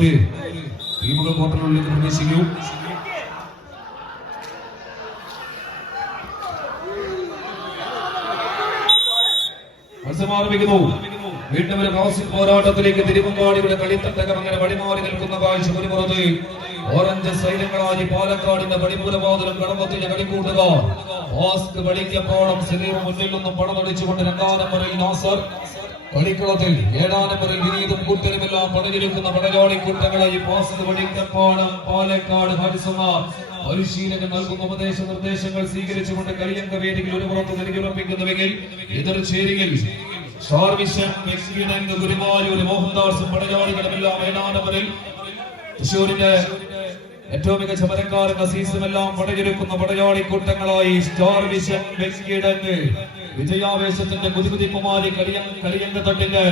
ഉള്ളവര് ടീമുകൾ ക്വാർട്ടറിലേക്ക് പ്രവേശിക്കൂ മത്സരം ആരംഭിക്കുന്നു. വീണ്ടും ഒരു പോരാട്ടത്തിലേക്ക് തിരുവമ്പാടിയുടെ കളിത്തട്ടകം അങ്ങനെ വഴിമാറി നിൽക്കുന്ന കാഴ്ച മുൻപുറത്ത് ഓറഞ്ച് സൈന്യങ്ങളായി പാലക്കാടിന്റെ പടിപൂരവാതിലും കടമ്പത്തിന്റെ കളിക്കൂട്ടുകാർ. ഓസ്ക് വെളിക്കപ്പോളം സിനീർ മുന്നിൽ നിന്നും പടനടിച്ചുകൊണ്ട് രണ്ടാം നമ്പറിൽ നാസർ. കളിക്കളത്തിൽ ഏഴാം നമ്പറിൽ വിനീതും കൂട്ടരുമെല്ലാം പണിഞ്ഞിരിക്കുന്ന പടയാളി കൂട്ടങ്ങളെ ഈ പോസ്റ്റ് വെളിക്കപ്പോളം പാലക്കാട് ഹരിസമാർ പരിശീലകൻ നൽകുന്ന ഉപദേശ നിർദ്ദേശങ്ങൾ സ്വീകരിച്ചുകൊണ്ട് കരിയങ്ക വേദിയിൽ ഒരു പുറത്ത് നൽകിയുറപ്പിക്കുന്നുവെങ്കിൽ എതിർചേരിയിൽ മെക്സിഡൻ ഗുരുവായൂർ മോഹൻദാസും പടയാളികളുമെല്ലാം ഏഴാം നമ്പറിൽ തൃശ്ശൂരിന്റെ ഏറ്റവും മികച്ച മരക്കാരൻ അസീസുമെല്ലാം പടയൊരുക്കുന്ന പടയാളി കൂട്ടങ്ങളായി സ്റ്റാർ വിഷൻ വെങ്കിടങ്ങ് വിജയാവേശത്തിന്റെ കുതികുതിക്കുമാരി കളിയ കളിയങ്ക തട്ടിന്റെ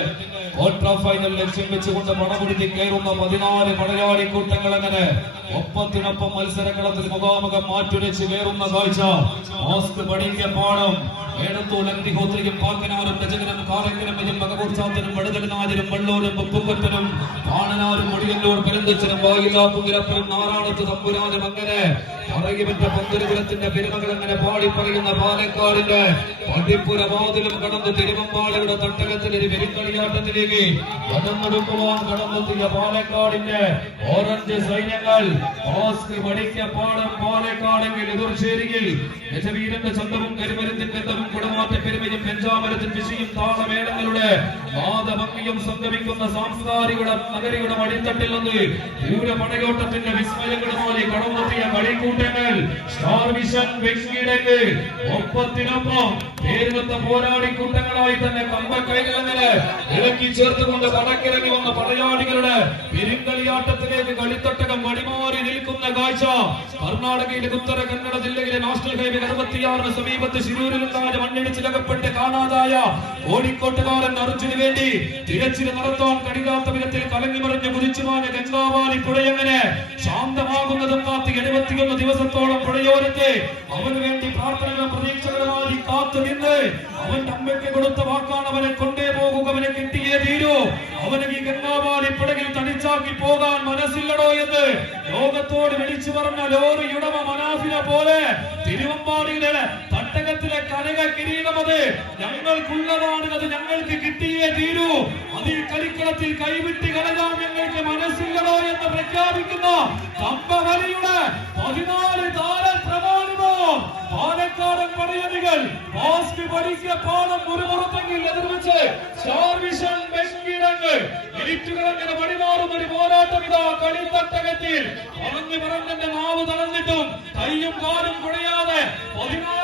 ക്വാർട്ടർ ഫൈനൽ ലക്ഷ്യം വെച്ചുകൊണ്ട് പണപുരുത്തി കയറുന്ന പതിനാല് പടയാളി കൂട്ടങ്ങൾ അങ്ങനെ ഒപ്പത്തിനൊപ്പം മത്സരങ്ങളത്തിൽ മുഖാമുഖം മാറ്റുരച്ച് കയറുന്ന കാഴ്ച. മാസ്ക് പണിക്ക പാടം. ഏടത്തൂർ അഗ്നിഹോത്രിയും പാക്കനാരും രചകനും കാലങ്കനും ഇതും മകപൂർച്ചാത്തനും വടുതലനാഥനും വള്ളൂരും പുപ്പുകൊറ്റനും പാണനാരും മുടിയന്നൂർ പെരുന്തച്ചനും വായിലാപ്പുകിരപ്പനും നാറാണത്ത് തമ്പുരാനും അങ്ങനെ ഓറഞ്ച് സൈന്യങ്ങൾ മടിക്കപ്പാടം നഗരിയുടെ നിന്ന് സ്റ്റാർ വിഷൻ ഒപ്പത്തിനൊപ്പം കൂട്ടങ്ങളായി തന്നെ ചേർത്തുകൊണ്ട് പടക്കിറങ്ങി വന്ന പടയാളികളുടെ പെരുങ്കളിയാട്ടത്തിലേക്ക് കളിത്തട്ടകം വഴിമാറി നിൽക്കുന്ന കാഴ്ച. കർണാടകയിലെ ഉത്തര കന്നഡ ജില്ലയിലെ നാഷണൽ ഹൈവേ അറുപത്തിയാറിന് സമീപത്ത് ശിരൂരിലുണ്ടായ മണ്ണിടിച്ചിലകപ്പെട്ട് കാണാതായ കോഴിക്കോട്ടുകാരൻ അർജുന് വേണ്ടി തിരച്ചിൽ നടത്താൻ കഴിയാത്ത വിധത്തിൽ കലങ്ങി മറിഞ്ഞ് കുതിച്ചുമാഞ്ഞ ഗംഗാവാലി പുഴയങ്ങനെ ശാന്തമാകുന്നതും കാത്ത് എഴുപത്തിയൊന്ന് ദിവസത്തോളം പുഴയോരത്തെ അവന് വേണ്ടി പ്രാർത്ഥനകൾ പ്രതീക്ഷകളുമായി കാത്തു നിന്ന് അവന്റെ അമ്മയ്ക്ക് കൊടുത്ത വാക്കാണ് അവനെ കൊണ്ടേ പോകുക അവനെ കിട്ടിയേ തീരൂ. അവന് ഈ ഗംഗാമാലി പിടകിൽ തടിച്ചാക്കി പോകാൻ മനസ്സില്ലടോ എന്ന് ലോകത്തോട് വിളിച്ചു പറഞ്ഞ ലോറി ഉടമ മനാഫിനെ പോലെ തിരുവമ്പാടിയുടെ തട്ടകത്തിലെ കനക കിരീടമത് ഞങ്ങൾക്കുള്ളതാണ് അത് ഞങ്ങൾക്ക് കിട്ടിയേ തീരൂ. അതിൽ കളിക്കളത്തിൽ കൈവിട്ട് കളയാൻ ഞങ്ങൾക്ക് മനസ്സില്ലടോ എന്ന് പ്രഖ്യാപിക്കുന്ന കമ്പവലിയുടെ പതിനാല് താര പ്രമാണിതോ. പാലക്കാടൻ പടയണികൾ മാസ്ക് പഠിക്ക പാടം മുറിമുറത്തെങ്കിൽ എതിർവെച്ച് സ്റ്റാർവിഷൻ വെങ്കിടങ്ങൾ. ഇരിറ്റുകൾ അങ്ങനെ വഴിമാറും ഒരു പോരാട്ടം ഇതാ കളിത്തട്ടകത്തിൽ. പറഞ്ഞു പറഞ്ഞെന്റെ നാവ് തളർന്നിട്ടും കയ്യും കാലും കുഴയാതെ പതിനാല്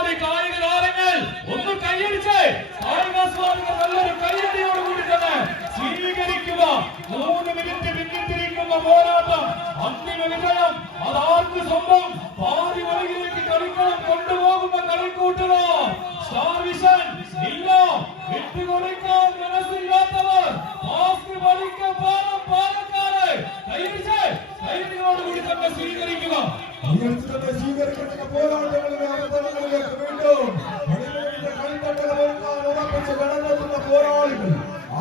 പിന്നിട്ടിരിക്കുന്ന പോരാട്ടം. അന്തിമ വിജയം. അതാർക്ക് സ്വന്തം? പാതി വഴിയിലേക്ക് കളിക്കളം കൊണ്ടുപോകുന്ന കളിക്കൂട്ടുക സ്റ്റാർ വിഷൻ ഇല്ല. വിട്ടുകൊടുക്കാൻ മനസ്സില്ലാത്തവർ. മാസ്ക് വലിക്ക പാലം പാലക്കാട്. കൈയടിച്ച് കൈയടിയോടുകൂടി തന്നെ സ്വീകരിക്കുക. സ്വീകരിക്കുന്ന പോരാട്ടങ്ങളിലെ അവതരണങ്ങളിലേക്ക് വീണ്ടും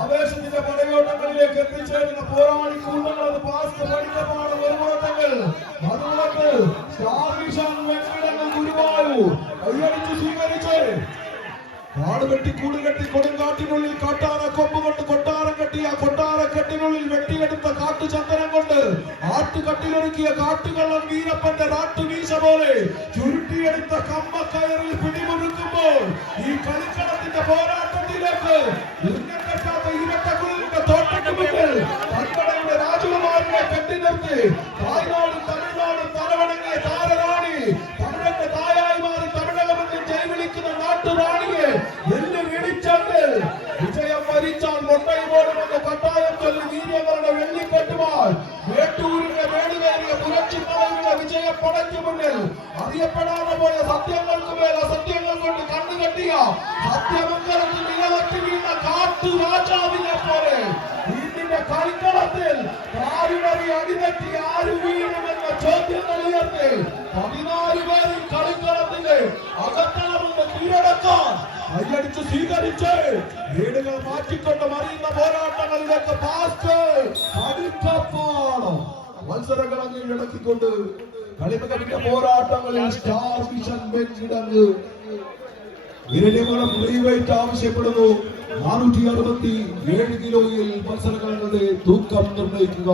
ആവേശത്തിന്റെ പടയോട്ടങ്ങളിലേക്ക് എത്തിച്ചേരുന്ന പോരാളി കൂട്ടങ്ങളത് പാസ്റ്റ് പഠിക്കമാണ് ഒരുമുറത്തങ്ങൾ അതുകൊണ്ട് കൈയടിച്ച് സ്വീകരിച്ച് കാട് വെട്ടി കൂട് കെട്ടി കൊടുങ്കാട്ടിനുള്ളിൽ കാട്ടാന കൊമ്പ് കൊണ്ട് കൊട്ടാരം കെട്ടിയ കൊട്ടാരക്കെട്ടിനുള്ളിൽ വെട്ടിയെടുത്ത കാട്ടുചന്ദനം കൊണ്ട് ആട്ടുകട്ടിലൊരുക്കിയ കാട്ടുകള്ളം വീരപ്പന്റെ നാട്ടുവീശ പോലെ ചുരുട്ടിയെടുത്ത കമ്പക്കയറിൽ പിടിമുറുക്കുമ്പോൾ ഈ കളിക്കളത്തിന്റെ പോരാട്ടത്തിലേക്ക് இருந்து தாய்நாடு தமிழ்நாடு தரவணங்கிய தாரராணி தமிழக தாயாய்மாறு தமிழகம் என்று ஜெயவிழிக்கிற நாட்டு ராணியே என்று வெடிச்சாங்கள் விஜயம் வரிச்சான் மொட்டை போடும் அந்த கட்டாயம் சொல்லி வீரியவரட வெள்ளி கட்டுவார் மேட்டூருங்க மேடுவேறிய புரட்சி தலைவிட விஜய படைக்கு முன்னில். அறியப்படாத போய சத்தியங்களுக்கு மேல சத்தியங்கள் கொண்டு கண்ணு கட்டியா? சத்தியமங்கலத்து நிலவத்தில் காட்டு ராஜாவினை போலே. இந்த கலிக்கலத்தில் പതിനാല് പേരിൽ കളിക്കളത്തിന്റെ അകത്തളമെന്ന് കീഴടക്കാൻ കയ്യടിച്ച് പിടിച്ചു സ്വീകരിച്ച് വീടുകൾ മാറ്റിക്കൊണ്ട് മറിയുന്ന പോരാട്ടങ്ങളിലേക്ക് പാസ്റ്റ് അടിക്കപ്പാടം മത്സരങ്ങൾ കീഴടക്കിക്കൊണ്ട് കളിമികവിന്റെ പോരാട്ടങ്ങളിൽ സ്റ്റാർ വിഷൻ ബെഞ്ചിടങ്ങ് ഇരലിമണം ഫ്രീ വെയിറ്റ് ആവശ്യപ്പെടുന്നു നാനൂറ്റി അറുപത്തി ഏഴ് കിലോയിൽ മത്സരങ്ങളുടെ തൂക്കം നിർണ്ണയിക്കുക